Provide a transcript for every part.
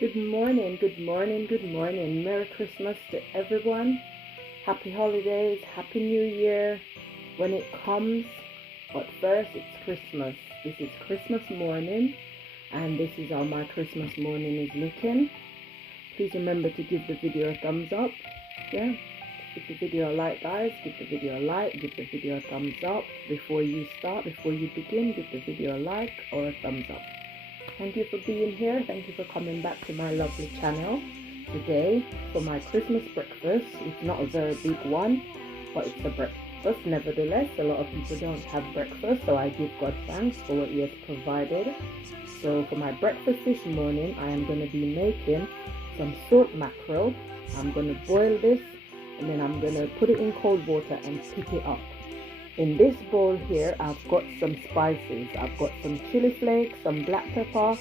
Good morning, good morning, good morning. Merry Christmas to everyone. Happy holidays, Happy New Year when it comes. But first, it's Christmas. This is Christmas morning, and this is how my Christmas morning is looking. Please remember to give the video a thumbs up. Yeah, give the video a like, guys. Give the video a like, give the video a thumbs up. Before you begin, give the video a like or a thumbs up. Thank you for being here. Thank you for coming back to my lovely channel. Today, for my Christmas breakfast, it's not a very big one, but it's a breakfast. Nevertheless, a lot of people don't have breakfast, so I give God thanks for what He has provided. So for my breakfast this morning, I am going to be making some salt mackerel. I'm going to boil this, and then I'm going to put it in cold water and pick it up. In this bowl here, I've got some spices. I've got some chili flakes, some black pepper,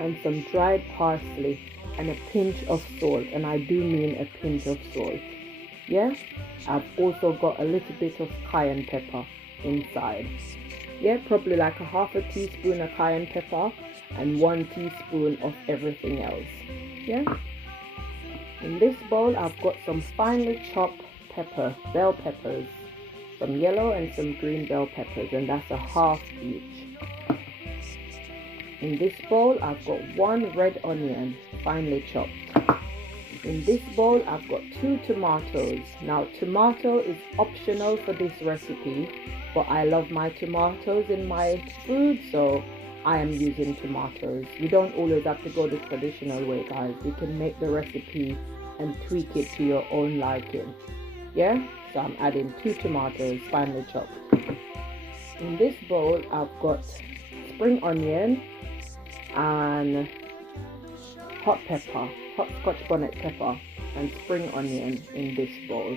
and some dried parsley, and a pinch of salt. And I do mean a pinch of salt. Yeah? I've also got a little bit of cayenne pepper inside. Yeah, probably like a half a teaspoon of cayenne pepper and 1 teaspoon of everything else. Yeah? In this bowl, I've got some finely chopped bell peppers. Some yellow and some green bell peppers, and that's a half each. In this bowl, I've got 1 red onion, finely chopped. In this bowl, I've got 2 tomatoes. Now, tomato is optional for this recipe, but I love my tomatoes in my food, so I am using tomatoes. You don't always have to go the traditional way, guys. You can make the recipe and tweak it to your own liking. Yeah? So I'm adding 2 tomatoes, finely chopped. In this bowl, I've got spring onion and hot scotch bonnet pepper, and spring onion in this bowl.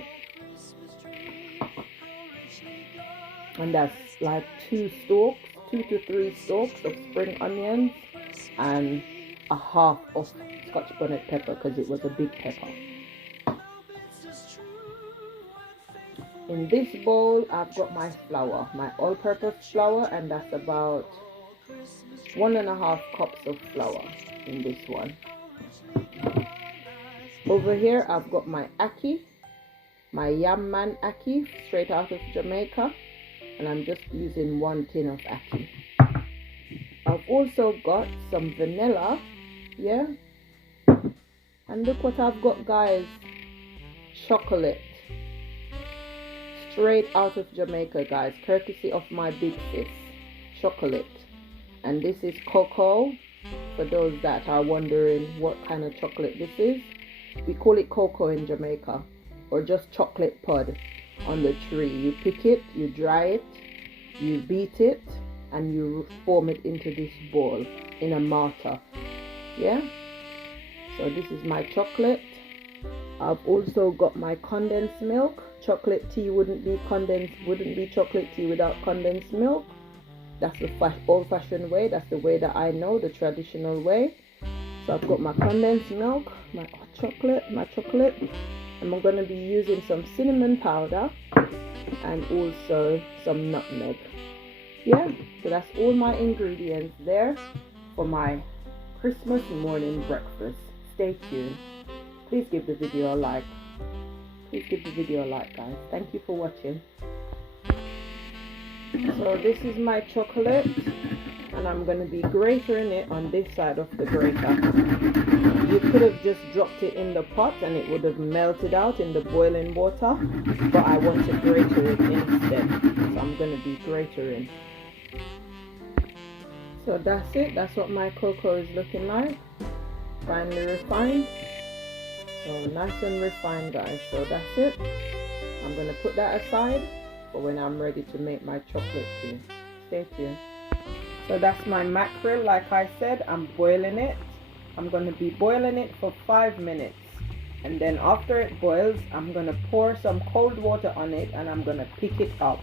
And that's like 2 to 3 stalks of spring onions and a half of scotch bonnet pepper because it was a big pepper. In this bowl, I've got my flour, my all-purpose flour, and that's about 1.5 cups of flour in this one. Over here, I've got my ackee, my yam man ackee, straight out of Jamaica, and I'm just using 1 tin of ackee. I've also got some vanilla, yeah, and look what I've got, guys, chocolate. Straight out of Jamaica, guys, courtesy of my big sis, chocolate. And this is cocoa, for those that are wondering what kind of chocolate this is. We call it cocoa in Jamaica, or just chocolate pod on the tree. You pick it, you dry it, you beat it, and you form it into this ball in a mortar. Yeah, so this is my chocolate. I've also got my condensed milk. Chocolate tea wouldn't be chocolate tea without condensed milk. That's the old-fashioned way. That's the way that I know, the traditional way. So I've got my condensed milk, my chocolate, and I'm going to be using some cinnamon powder and also some nutmeg. Yeah, so that's all my ingredients there for my Christmas morning breakfast. Stay tuned. Please give the video a like. Please give the video a like, guys. Thank you for watching. So this is my chocolate, and I'm going to be grating it on this side of the grater. You could have just dropped it in the pot and it would have melted out in the boiling water, but I want to grate it instead, so I'm going to be grating. So that's it. That's what my cocoa is looking like. Finely refined. So nice and refined, guys. So that's it. I'm going to put that aside for when I'm ready to make my chocolate tea. Stay tuned. So that's my mackerel. Like I said, I'm boiling it. I'm going to be boiling it for 5 minutes. And then after it boils, I'm going to pour some cold water on it and I'm going to pick it up.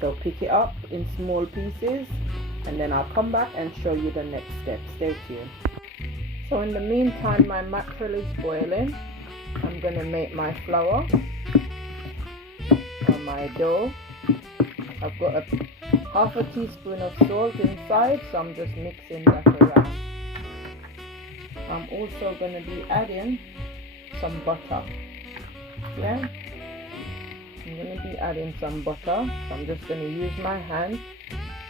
So pick it up in small pieces, and then I'll come back and show you the next step. Stay tuned. So in the meantime, my mackerel is boiling. I'm going to make my flour or my dough. I've got a half a teaspoon of salt inside, so I'm just mixing that around. I'm also going to be adding some butter. Yeah, I'm going to be adding some butter. So I'm just going to use my hand,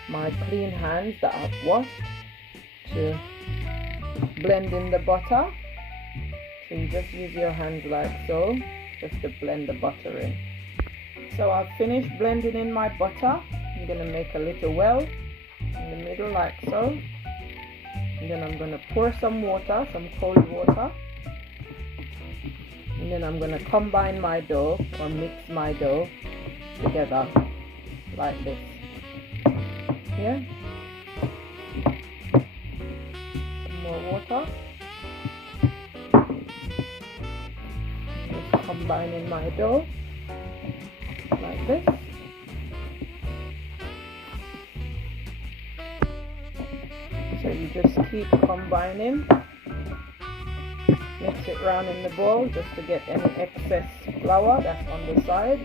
my clean hands that I've washed, to blend in the butter. So you just use your hands like so, just to blend the butter in. So I've finished blending in my butter. I'm going to make a little well in the middle like so. And then I'm going to pour some water, some cold water. And then I'm going to combine my dough, or mix my dough together like this. Yeah. Some more water. Just combining my dough like this. So you just keep combining. Mix it round in the bowl just to get any excess flour that's on the side.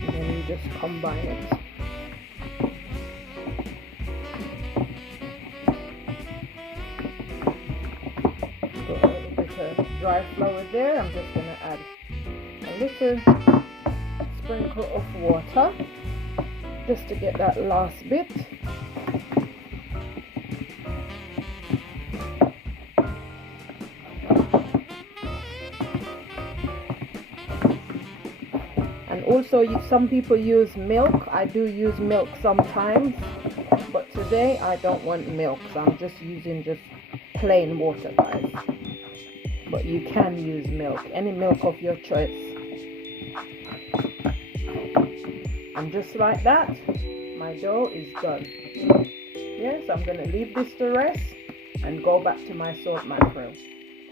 And then you just combine it. Got a little bit of dry flour there. I'm just going to add a little sprinkle of water just to get that last bit. And also some people use milk. I do use milk sometimes, but today I don't want milk, so I'm just using just plain water, guys. But you can use milk, any milk of your choice. And just like that, my dough is done. Yes, I'm going to leave this to rest and go back to my salt mackerel.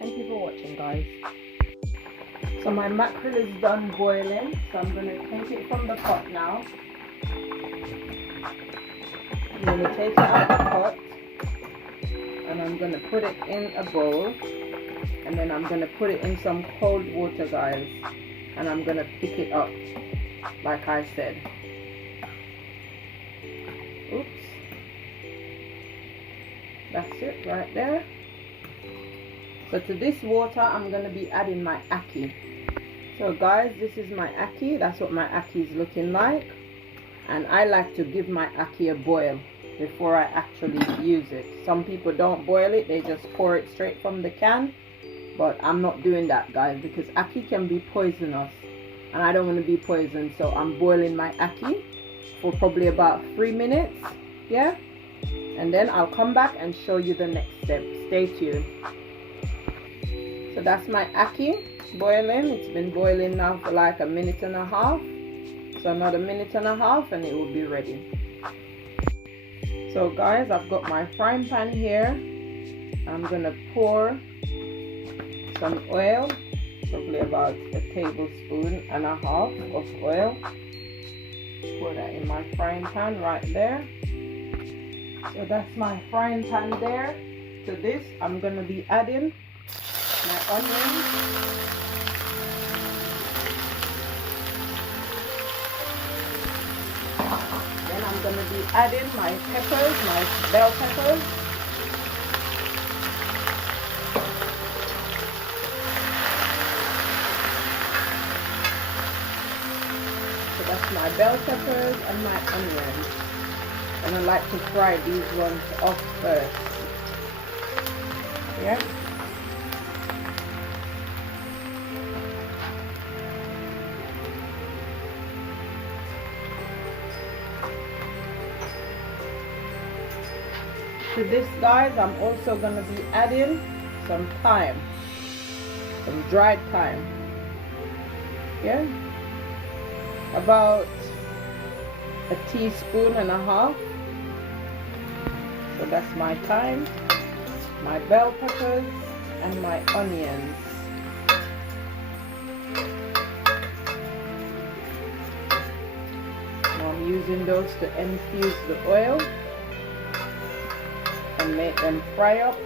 Thank you for watching, guys. So my mackerel is done boiling, so I'm going to take it from the pot now. I'm going to take it out of the pot and I'm going to put it in a bowl, and then I'm going to put it in some cold water, guys, and I'm going to pick it up like I said. Oops. That's it right there. So to this water I'm going to be adding my ackee. So guys, this is my ackee. That's what my ackee is looking like. And I like to give my ackee a boil before I actually use it. Some people don't boil it, they just pour it straight from the can. But I'm not doing that, guys, because ackee can be poisonous. And I don't want to be poisoned, so I'm boiling my ackee for probably about 3 minutes. Yeah, and then I'll come back and show you the next step. Stay tuned. So that's my ackee boiling. It's been boiling now for like 1.5 minutes. So another 1.5 minutes and it will be ready. So guys, I've got my frying pan here. I'm gonna pour some oil, probably about 1.5 tablespoons of oil. Pour that in my frying pan right there. So that's my frying pan there. To this I'm going to be adding my onions. Then I'm going to be adding my peppers, my bell peppers. So that's my bell peppers and my onions. And I like to fry these ones off first. Yeah. To this, guys, I'm also going to be adding some thyme, some dried thyme. Yeah. About 1.5 teaspoons. So that's my thyme, my bell peppers, and my onions. Now I'm using those to infuse the oil and make them fry up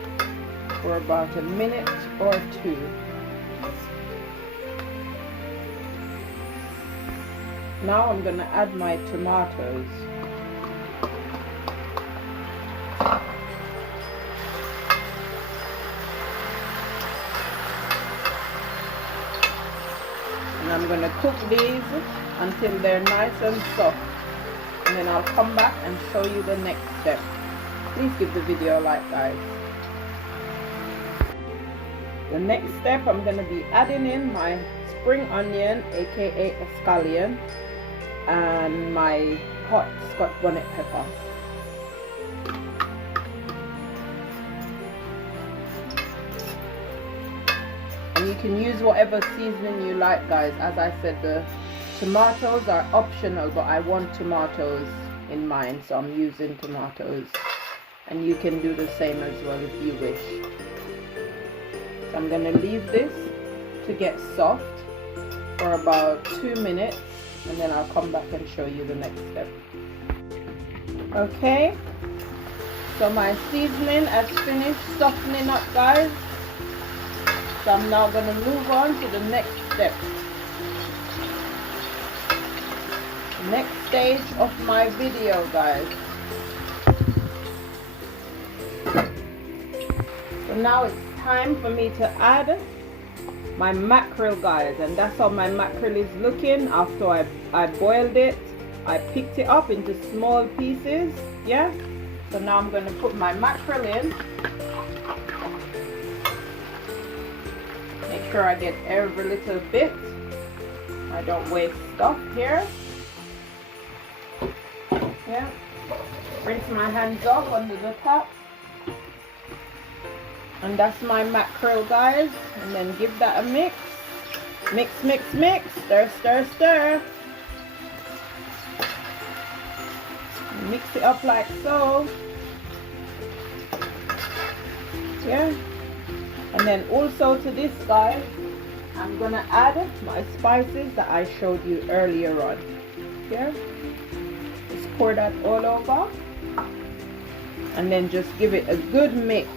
for about 1 minute or 2. Now I'm going to add my tomatoes. I'm going to cook these until they're nice and soft, and then I'll come back and show you the next step. Please give the video a like, guys. The next step, I'm going to be adding in my spring onion, aka scallion, and my hot Scotch bonnet pepper. And you can use whatever seasoning you like, guys. As I said, the tomatoes are optional, but I want tomatoes in mine, so I'm using tomatoes. And you can do the same as well if you wish. So I'm going to leave this to get soft for about 2 minutes, and then I'll come back and show you the next step. Okay, so my seasoning has finished softening up, guys. So I'm now going to move on to the next step. The next stage of my video, guys. So now it's time for me to add my mackerel, guys, and that's how my mackerel is looking after I boiled it. I picked it up into small pieces. Yeah, so now I'm going to put my mackerel in. Make sure I get every little bit. I don't waste stuff here. Yeah, rinse my hands off under the top. And that's my mackerel, guys. And then give that a mix. Mix, mix, mix. Stir, stir, stir. Mix it up like so. Yeah. And then also to this, guys, I'm going to add my spices that I showed you earlier on. Yeah. Just pour that all over. And then just give it a good mix.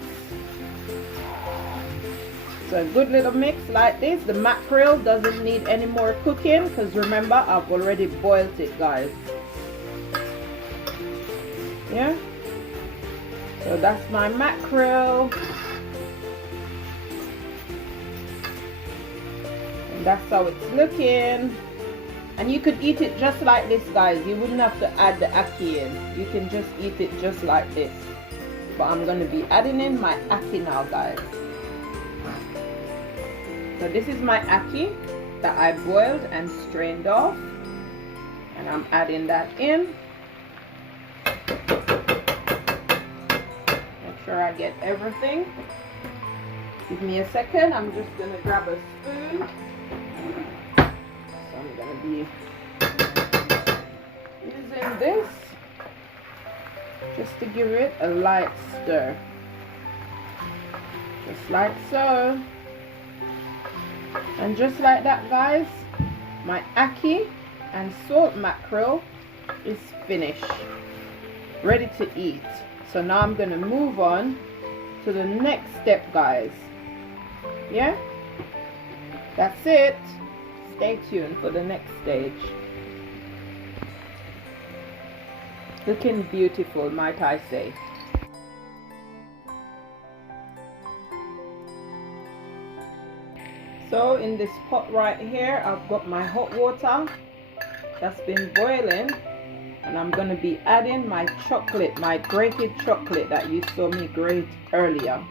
So a good little mix like this. The mackerel doesn't need any more cooking because remember, I've already boiled it, guys. Yeah. So that's my mackerel. And that's how it's looking. And you could eat it just like this, guys. You wouldn't have to add the ackee in. You can just eat it just like this. But I'm going to be adding in my ackee now, guys. So this is my ackee that I boiled and strained off, and I'm adding that in. Make sure I get everything. Give me a second, I'm just going to grab a spoon. So I'm going to be using this just to give it a light stir. Just like so. And just like that, guys, my ackee and salt mackerel is finished, ready to eat. So now I'm going to move on to the next step, guys. Yeah, that's it. Stay tuned for the next stage. Looking beautiful, might I say. So in this pot right here, I've got my hot water that's been boiling, and I'm going to be adding my chocolate, my grated chocolate that you saw me grate earlier.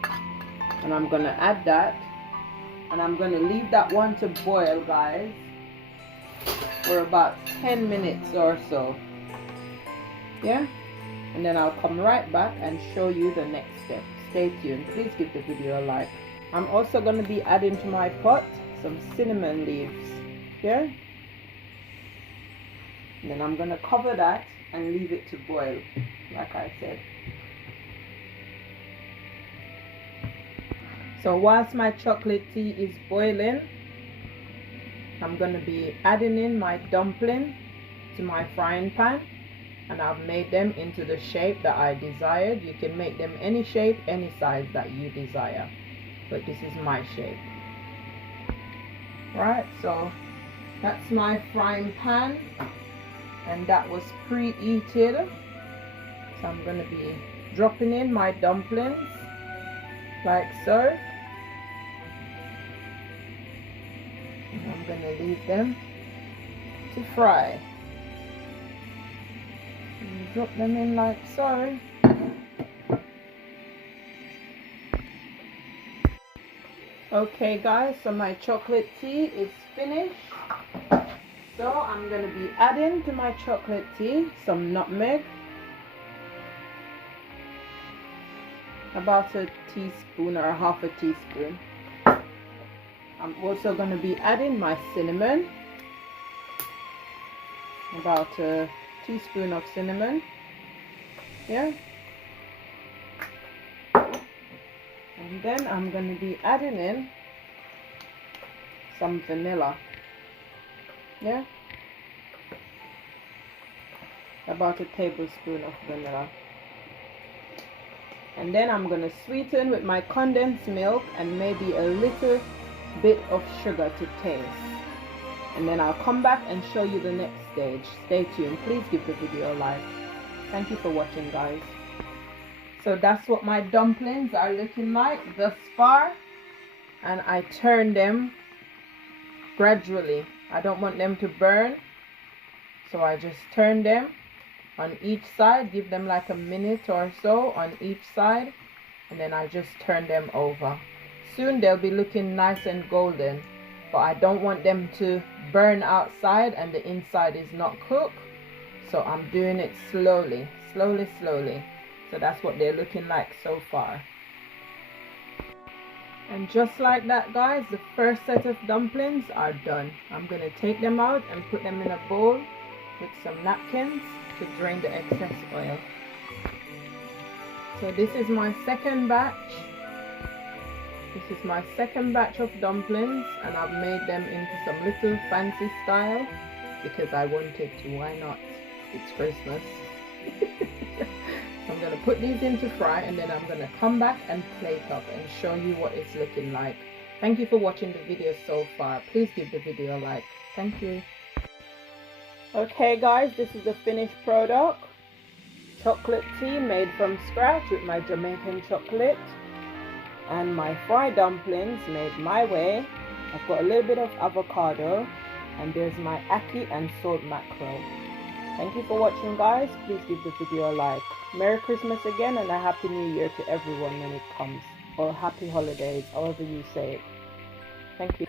And I'm going to add that, and I'm going to leave that one to boil, guys, for about 10 minutes or so. Yeah, and then I'll come right back and show you the next step. Stay tuned. Please give the video a like. I'm also going to be adding to my pot some cinnamon leaves here. And then I'm going to cover that and leave it to boil, like I said. So whilst my chocolate tea is boiling, I'm going to be adding in my dumpling to my frying pan. And I've made them into the shape that I desired. You can make them any shape, any size that you desire. But this is my shape. Right, so that's my frying pan, and that was preheated. So I'm going to be dropping in my dumplings like so. And I'm going to leave them to fry. And drop them in like so. Okay guys, so my chocolate tea is finished. So I'm going to be adding to my chocolate tea some nutmeg. About a teaspoon or half a teaspoon. I'm also going to be adding my cinnamon. About a teaspoon of cinnamon. Yeah. And then I'm going to be adding in some vanilla. Yeah. About a tablespoon of vanilla. And then I'm going to sweeten with my condensed milk and maybe a little bit of sugar to taste. And then I'll come back and show you the next stage. Stay tuned. Please give the video a like. Thank you for watching, guys. So that's what my dumplings are looking like thus far. And I turn them gradually. I don't want them to burn. So I just turn them on each side. Give them like a minute or so on each side. And then I just turn them over. Soon they'll be looking nice and golden. But I don't want them to burn outside and the inside is not cooked. So I'm doing it slowly. Slowly. So that's what they're looking like so far. And just like that, guys, the first set of dumplings are done. I'm going to take them out and put them in a bowl with some napkins to drain the excess oil. So this is my second batch. This is my second batch of dumplings, and I've made them into some little fancy style because I wanted to. Why not? It's Christmas. I'm going to put these into fry, and then I'm going to come back and plate up and show you what it's looking like. Thank you for watching the video so far. Please give the video a like. Thank you. Okay guys, this is the finished product. Chocolate tea made from scratch with my Jamaican chocolate. And my fried dumplings made my way. I've got a little bit of avocado. And there's my ackee and salt mackerel. Thank you for watching, guys. Please give the video a like. Merry Christmas again and a Happy New Year to everyone when it comes. Or Happy Holidays, however you say it. Thank you.